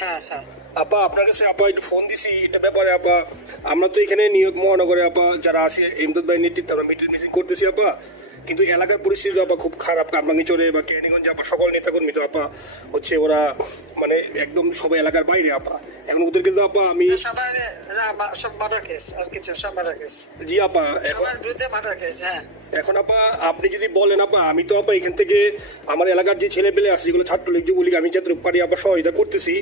হ্যাঁ হ্যাঁ আপা আপনার কাছে আপা একটু ফোন দিছি এটা ব্যাপারে আপা। আমরা তো এখানে নিউ ইয়র্ক মহানগরে আপা যারা আছে এমদাদ ভাই নেতৃত্বে আমরা মিটিং করতেছি আপা, কিন্তু এলাকার পরিস্থিতি আপা খুব খারাপ। কামরাঙ্গীরচরে বা কেরানীগঞ্জে আপা সকল নেতাকর্মী তো আপা হচ্ছে ওরা মানে একদম সবাই এলাকার বাইরে আপা। এখন ওদেরকে তো আপা আমি সবার সব মার্ডার কেস আর কিছু সব মার্ডার কেস। জি আপা সবার বিরুদ্ধে মার্ডার কেস। হ্যাঁ এখন আপা আপনি যদি বলেন আপা আমি তো আপা এখান থেকে আমার এলাকার যে ছেলে পেলে আছে যেগুলো ছাত্রলীগ যুবলীগ আমি যতটুকু পারি আপা সহযোগিতা করতেছি।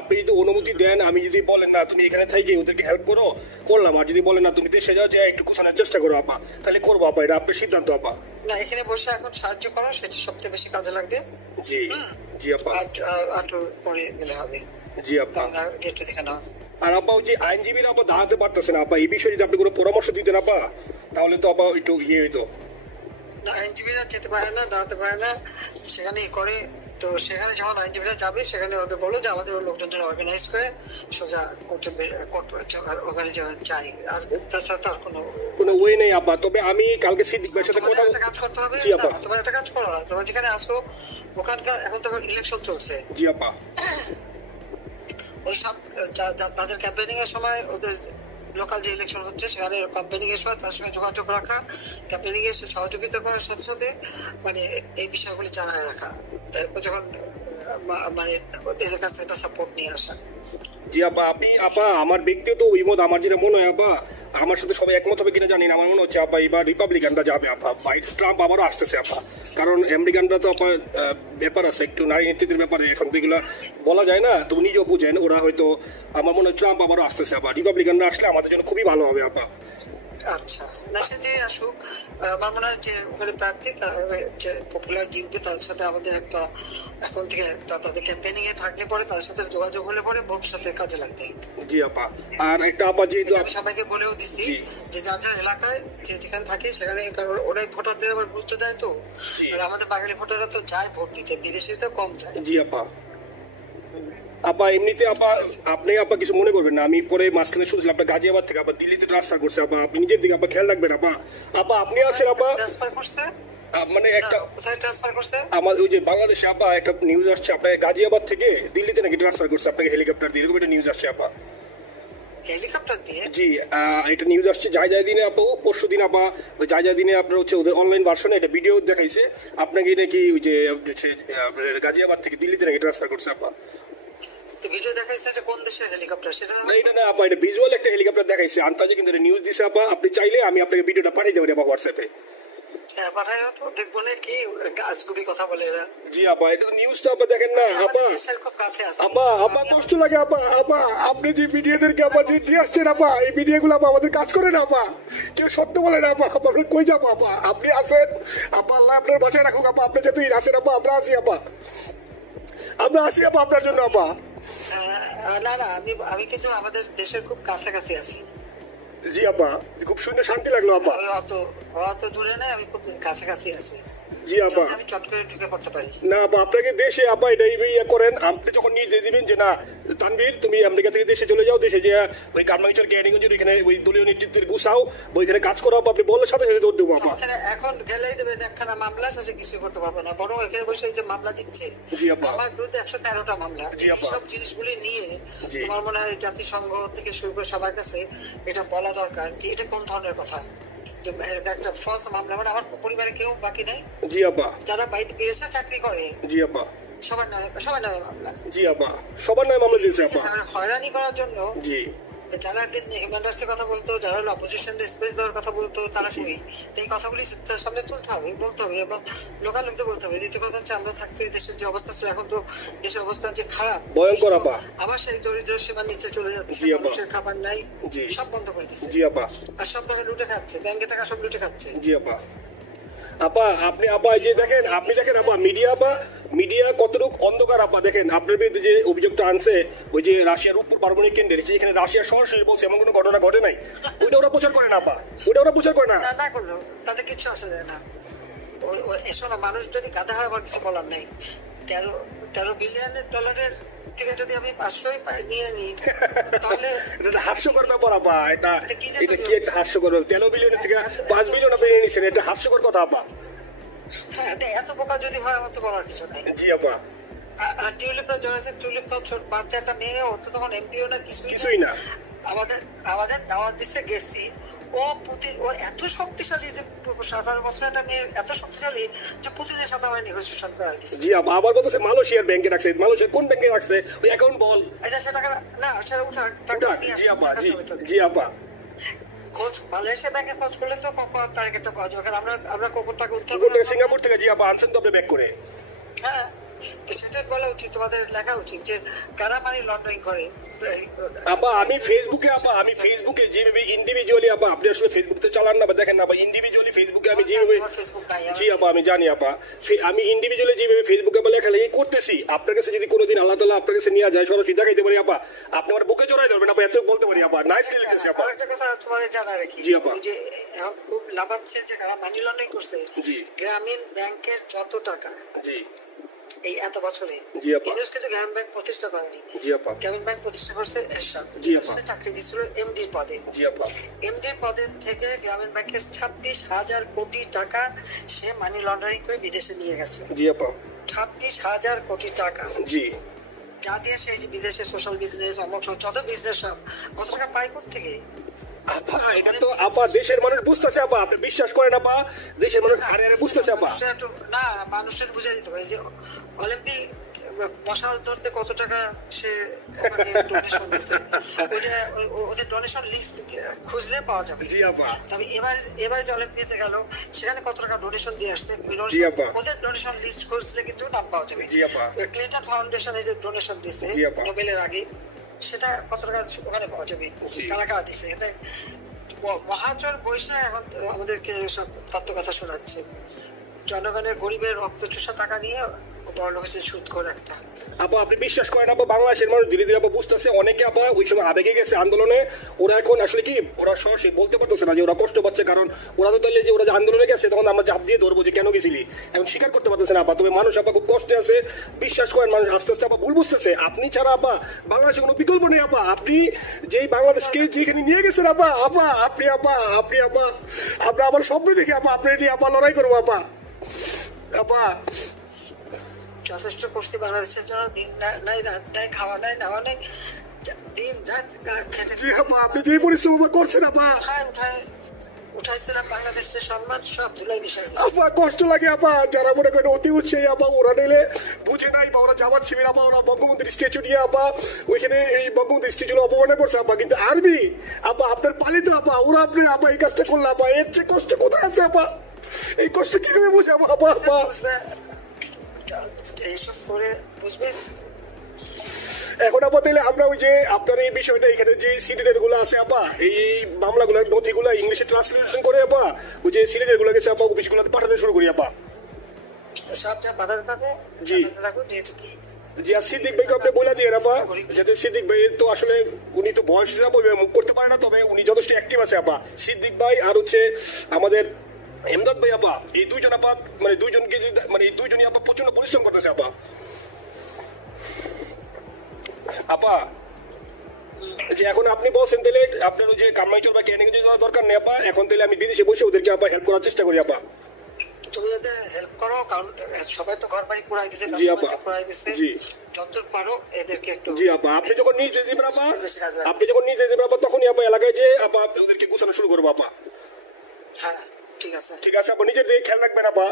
আপনি যদি অনুমতি দেন, আমি যদি বলেন না তুমি এখানে থেকে ওদেরকে হেল্প করো করলাম, আর যদি বলেন না তুমি দেশে যাও যে একটু কুছানোর চেষ্টা করো আপা, তাহলে করবো আপা, এটা আপনার সিদ্ধান্ত আপা। না এখানে বসে এখন সাহায্য করো সেটা সবচেয়ে বেশি কাজে লাগবে। জি জি আপা আটুর পরে গেলে হবে। জি আপা গেট দেখে নাও। আর আপা ওই যে আইনজীবীরা আপা দাঁড়াতে পারতেছে না আপা, এই বিষয়ে যদি আপনি কোনো পরামর্শ দিতেন আপা তাহলে তো আপা একটু ইয়ে হইতো। না আইনজীবীরা যেতে পারে না, দাঁড়াতে পারে না, সেখানে করে। তো সেখানে যখন আইনজীবীরা যাবে সেখানে ওদের বলো যে আমাদের লোকজন অর্গানাইজ করে সোজা কোর্টে ওখানে যাই। আর তাছাড়া তো আর কোনো ওয়ে নেই আপা। তবে আমি কালকে সিদ্দিক ভাইয়ের সাথে কথা একটা কাজ করতে হবে। জি আপা তোমার একটা কাজ করো, তোমরা যেখানে আসো ওখানকার এখন তো ইলেকশন চলছে। জি আপা ওই সব তাদের ক্যাম্পেনিং এর সময় ওদের লোকাল যে ইলেকশন হচ্ছে সেখানে ক্যাম্পেনিং এর সময় তার সঙ্গে যোগাযোগ রাখা, ক্যাম্পেনিং এর সহযোগিতা করার সাথে সাথে মানে এই বিষয়গুলি জানায় রাখা, তারপর যখন মানে এদের কাছে একটা সাপোর্ট নিয়ে আসা। জি আপা আপনি আপা আমার ব্যক্তিগত অভিমত আমার যেটা মনে হয় আপা, আমার সাথে সবাই একমত হবে কিনা জানি না, আমার মনে হচ্ছে আপা এবার রিপাবলিকানরা যাবে আপা, ট্রাম্প আবারও আসতেছে আপা। কারণ আমেরিকানরা তো আপা ব্যাপার আছে একটু নারী নেতৃত্বের ব্যাপারে, এখন তো এগুলো বলা যায় না, তো নিজেও বুঝেন ওরা হয়তো, আমার মনে হয় ট্রাম্প আবারও আসতেছে আপা, রিপাবলিকানরা আসলে আমাদের জন্য খুবই ভালো হবে আপা। আচ্ছা না সে যে আসুক, আমার মনে হয় যে ওখানে প্রার্থী যে পপুলার জিতবে তার সাথে আমাদের একটা এখন থেকে তাদের ক্যাম্পেনিং এ থাকলে পরে তাদের সাথে যোগাযোগ হলে পরে ভবিষ্যতে কাজে লাগবে। জি আপা আর একটা আপা যেহেতু আমি সবাইকে বলেও দিচ্ছি যে যার যার এলাকায় যে যেখানে থাকে সেখানে, কারণ ওরাই ভোটারদের আবার গুরুত্ব দেয় তো, আর আমাদের বাঙালি ভোটাররা তো যায় ভোট দিতে, বিদেশে তো কম যায়। জি আপা আপা এমনিতে আপা আপনি আপা কিছু মনে করবেন না, আমি পরে মাঝখানে শুনছিলাম আপনার গাজিয়াবাদ থেকে আপা দিল্লিতে ট্রান্সফার করছে আপা, আপনি নিজের দিকে আপা খেয়াল রাখবেন আপা। আপা আপনি আসেন আপা ট্রান্সফার করছে মানে একটা কোথায় ট্রান্সফার করছে আমার ওই যে বাংলাদেশে আপা একটা নিউজ আসছে আপনাকে গাজিয়াবাদ থেকে দিল্লিতে নাকি ট্রান্সফার করছে আপনাকে হেলিকপ্টার দিয়ে, এরকম একটা নিউজ আসছে আপা। হেলিকপ্টার দিয়ে? জি এটা নিউজ আসছে যায় দিনে আপা, পরশু দিন আপা ওই যায় দিনে আপনার হচ্ছে ওদের অনলাইন ভার্সনে এটা ভিডিও দেখাইছে আপনাকে নাকি ওই যে গাজিয়াবাদ থেকে দিল্লিতে নাকি ট্রান্সফার করছে আপা। ভিডিও দেখাইছে এটা কোন দেশের হেলিকপ্টার সেটা? না এটা না আপা, এটা ভিজুয়াল একটা হেলিকপ্টার দেখাইছে আন্তাজে, কিন্তু এটা নিউজ দিছে আপা, আপনি চাইলে আমি আপনাকে ভিডিওটা পাঠিয়ে দেবো আপা হোয়াটসঅ্যাপে। হ্যাঁ পাঠায় তো দেখবো না কি গাছগুবি কথা বলে এরা। জি আপা এটা নিউজটা আপা দেখেন না আপা, খুব কাছে আছে আপা আপা কষ্ট লাগে আপা, আপা আপনি যে ভিডিওদেরকে আপা যে দিয়ে আসছেন আপা, এই ভিডিওগুলো আপা আমাদের কাজ করে না আপা, কেউ সত্য বলে না আপা, আপনি কই যাবো আপা, আপনি আসেন আপা, আল্লাহ আপনার বাঁচায় রাখুক আপা, আপনি যেহেতু আসেন আপা আমরা আসি আপা, আমরা আসি আপা আপনার জন্য আপা। না না আমি কিন্তু আমাদের দেশের খুব কাছাকাছি আছি। জি আপা খুব শুনে শান্তি লাগলো আপা। অত দূরে নাই, আমি খুব কাছাকাছি আছি। জি আপা আমি চট করে ঢুকে পড়তে পারি না আপা, আপনাকে দেশে আপা এটা ইয়ে করেন, আপনি যখন নিয়ে দিবেন যে না তানভীর তুমি আমেরিকা থেকে দেশে চলে যাও, দেশে যে ওই কামরাঙ্গীরচর কেরানীগঞ্জের ওইখানে ওই দলীয় নেতৃত্বের গুছাও ওইখানে কাজ করো আপা, আপনি বললে সাথে সাথে দৌড় দেবো আপা। এখন গেলেই দেবেন একখানা মামলা, সাথে কিছুই করতে পারবো না, বরং এখানে বসে যে মামলা দিচ্ছে জি আপা আমার বিরুদ্ধে 113টা মামলা। জি আপা সব জিনিসগুলি নিয়ে তোমার মনে হয় জাতিসংঘ থেকে শুরু করে সবার কাছে এটা বলা দরকার যে এটা কোন ধরনের কথা, একটা ফলস মামলা, মানে আমার পরিবারে কেউ বাকি নাই। জি আপা যারা বাইরে বিদেশে চাকরি করে জি আপা সবার নয় মামলা। জি আপা সবার নয় মামলা দিয়েছে আপা, হয়রানি করার জন্য। জি যারা হিউম্যান রাইটস এর কথা বলতো, যারা অপোজিশনদের স্পেস দেওয়ার কথা বলতো, তারা কই? এই কথাগুলি সামনে তুলতে হবে, বলতে হবে, এবং লোকাল লোকদের বলতে হবে। দ্বিতীয় কথা হচ্ছে আমরা থাকতে দেশের যে অবস্থা ছিল, এখন তো দেশের অবস্থা যে খারাপ ভয়ঙ্কর আপা, আবার সেই দরিদ্র সীমার নিচে চলে যাচ্ছে, মানুষের খাবার নাই, সব বন্ধ করে দিচ্ছে। জি আপা আর সব টাকা লুটে খাচ্ছে, ব্যাংকের টাকা সব লুটে খাচ্ছে। জি আপা আপা আপনি আপা যে দেখেন, আপনি দেখেন আপা মিডিয়া আপা, মিডিয়া কতটুকু অন্ধকার আপা, দেখেন আপনার বিরুদ্ধে যে অভিযোগটা আনছে ওই যে রাশিয়ার রূপপুর পারমাণবিক কেন্দ্রের, যেখানে রাশিয়া সরাসরি বলছে এমন কোনো ঘটনা ঘটে নাই, ওইটা ওরা প্রচার করে না আপা, ওইটা ওরা প্রচার করে না। না করলো তাদের কিছু আসে যায় না। এসব মানুষ যদি গাধা হয় আমার কিছু বলার নাই। 13 বিলিয়ন ডলারের থেকে যদি আমি 500 নিয়ে নিই তাহলে এটা হাস্যকর ব্যাপার আপা, এটা কি একটা হাস্যকর, 13 বিলিয়নের থেকে 5 বিলিয়ন আপনি নিয়ে নিচ্ছেন, এটা হাস্যকর কথা আপা। হ্যাঁ এত বোকা যদি হয় আমার তো বলার কিছু নাই। জি আপা আর টিউলিপরা জড়াইছে, টিউলিপ তো ছোট বাচ্চা একটা মেয়ে, ও তো তখন এমপিও না, কিছুই না। আমাদের দাওয়াত দিছে, গেছি। ও এত শক্তিশালী যে 17 বছরের একটা মেয়ে এত শক্তিশালী যে পুতিনের সাথে আমার নেগোসিয়েশন করা দিছে। জি আপা, আবার বলতেছে মালয়েশিয়ার ব্যাংকে রাখছে। মালয়েশিয়ার কোন ব্যাংকে রাখছে ওই অ্যাকাউন্ট বল। আচ্ছা সে টাকা না, সেটা উঠা। জি আপা, জি আপা। খোঁজ মালয়েশিয়া ব্যাংকে খোঁজ করলে তো তারিখটা পাওয়া যাবে, কারণ আমরা কোন টাকা উত্তর সিঙ্গাপুর থেকে। জি আপা, আনছেন তো আপনি ব্যাক করে। হ্যাঁ, সেটা বলা উচিত, তোমাদের লেখা উচিত যে কারা মানি লন্ডারিং করে। আপা আমি ফেসবুকে যেভাবে ইন্ডিভিজুয়ালি, আপা আপনি আসলে ফেসবুকতে চালান না বা দেখেন না, আপা ইন্ডিভিজুয়ালি ফেসবুকে আমি যেভাবে, জি আপা আমি জানি আপা, আমি ইন্ডিভিজুয়ালি যেভাবে ফেসবুকে বা লেখালেখি করতেছি, আপনার কাছে যদি কোনোদিন আল্লাহ তাআলা আপনার কাছে নিয়ে যায়, সরাসরি দেখাইতে পারি আপা, আপনি আমার বুকে জড়াই ধরবেন আপা, এত বলতে পারি আপা। নাইস লিখতেছি আপা। একটা কথা তোমাদের জানা রাখি, জি আপা, যে এখন খুব লাভাচ্ছে যে কারা মানি লন্ডারিং করছে। জি, গ্রামীণ ব্যাংকের যত টাকা, জি এই এত বছরে, জি আপা, কিন্তু গ্রামীণ ব্যাংক প্রতিষ্ঠা করেনি। জি আপা, গ্রামীণ ব্যাংক প্রতিষ্ঠা করছে এরশাদ। জি আপা, চাকরি দিছিল এমডির পদে। জি আপা, এমডির পদে থেকে গ্রামীণ ব্যাংকের 26,000 কোটি টাকা সে মানি লন্ডারিং করে বিদেশে নিয়ে গেছে। জি আপা, 26,000 কোটি টাকা। জি, যা দিয়ে সেই যে বিদেশে সোশ্যাল বিজনেস, অমুক যত বিজনেস সব কত টাকা পায় কোথা থেকে? আপা এটা তো আপা দেশের মানুষ বুঝতেছে আপা, আপনি বিশ্বাস করেন আপা, দেশের মানুষ আরে বুঝতেছে আপা। না, মানুষের বুঝাই দিতে হবে যে অলিম্পিক মশাল ধরতে কত টাকা সে ডোনেশন দিচ্ছে, ওদের ডোনেশন লিস্ট খুঁজলে পাওয়া যাবে। জি আপা, তবে এবার যে অলিম্পিয়াতে গেল সেখানে কত টাকা ডোনেশন দিয়ে আসছে, ওদের ডোনেশন লিস্ট খুঁজলে কিন্তু নাম পাওয়া যাবে। জি আপা, ক্লিন্টন ফাউন্ডেশনে যে ডোনেশন দিচ্ছে নোবেলের আগে, সেটা কত টাকা ওখানে পাওয়া যাবে, কারা কারা দিচ্ছে। মহাজন বৈশা এখন আমাদেরকে সব তত্ত্ব কথা শোনাচ্ছে, জনগণের গরিবের রক্ত চুষা টাকা নিয়ে আপা আপনি বিশ্বাস করেন আপা, বাংলাদেশের মানুষ ধীরে ধীরে আপা বুঝতেছে। অনেকে আপা ওই সময় আবেগে গেছে আন্দোলনে, ওরা এখন আসলে কি ওরা সরাসরি বলতে পারতেছে না যে ওরা কষ্ট পাচ্ছে, কারণ ওরা তো তাহলে যে ওরা যে আন্দোলনে গেছে তখন আমরা চাপ দিয়ে ধরবো যে কেন গেছিলি, এখন স্বীকার করতে পারতেছে না আপা। তবে মানুষ আপা খুব কষ্টে আছে, বিশ্বাস করেন মানুষ আস্তে আস্তে আপা ভুল বুঝতেছে। আপনি ছাড়া আপা বাংলাদেশে কোনো বিকল্প নেই আপা। আপনি যেই বাংলাদেশকে যেখানে নিয়ে গেছেন আপা, আপনি আমরা আমার স্বপ্ন দেখি আপা, আপনি নিয়ে আপা লড়াই করবো আপা। আপা যথেষ্ট করছি বাংলাদেশের জন্য, দিন নাই রাত নাই, খাওয়া নাই নেওয়া নাই, দিন রাত খেটে। আপনি যে পরিশ্রম করছেন আপা, উঠাইছিলাম বাংলাদেশের সম্মান সব ধুলাই বিষয় আপা। কষ্ট লাগে আপা, যারা মনে করেন অতি উৎসাহী আপা, ওরা নিলে বুঝে নাই বা ওরা জামাত শিবির আপা, ওরা বঙ্গবন্ধুর স্ট্যাচু নিয়ে আপা ওইখানে এই বঙ্গবন্ধুর স্ট্যাচু অপমানে করছে আপা। কিন্তু আর্মি আপা আপনার পালিত আপা, ওরা আপনি আপা এই কাজটা করলে আপা, এর চেয়ে কষ্ট কোথায় আছে আপা? এই কষ্ট কিভাবে বুঝাবো আপা? এইসব করে বুঝবে। এখন আপা তাহলে আমরা ওই যে আপনার এই বিষয়টা এখানে যে সিলেটের গুলো আছে আপা, এই মামলাগুলো নথিগুলো ইংলিশে ট্রান্সলেশন করে আপা ওই যে সিলেটের গুলো গেছে আপা অফিসগুলোতে পাঠানো শুরু করি আপা। সব যা পাঠাতে থাকো, জি যেহেতু কি জি। আর সিদ্দিক ভাইকে আপনি বলে দিয়ে আপা, যাতে সিদ্দিক ভাই তো আসলে উনি তো বয়স হিসাবে মুখ করতে পারে না, তবে উনি যথেষ্ট অ্যাক্টিভ আছে আপা। সিদ্দিক ভাই আর হচ্ছে আমাদের এমদাদ ভাই আপা, এই দুইজন আপা মানে দুইজনকে মানে এই দুইজনই আপা প্রচন্ড পরিশ্রম করতেছে আপা। আপা যে এখন আপনি বলছেন তাহলে আপনার ওই যে কামাইচুর বা ক্যানিং যাওয়ার দরকার নেই আপা, এখন তাহলে আমি বিদেশে বসে ওদেরকে আপা হেল্প করার চেষ্টা করি আপা। তুমি ওদের হেল্প করো, কারণ সবাই তো ঘর বাড়ি পুরাই দিছে, জি আপা পুরাই দিছে, জি যতদূর পারো এদেরকে একটু। জি আপা, আপনি যখন নিজে দিবেন আপা, তখনই আপা এলাকায় যে আপা ওদেরকে গুছানো শুরু করবো আপা। হ্যাঁ ঠিক আছে আপা, নিজের দিকে খেয়াল রাখবেন আপা।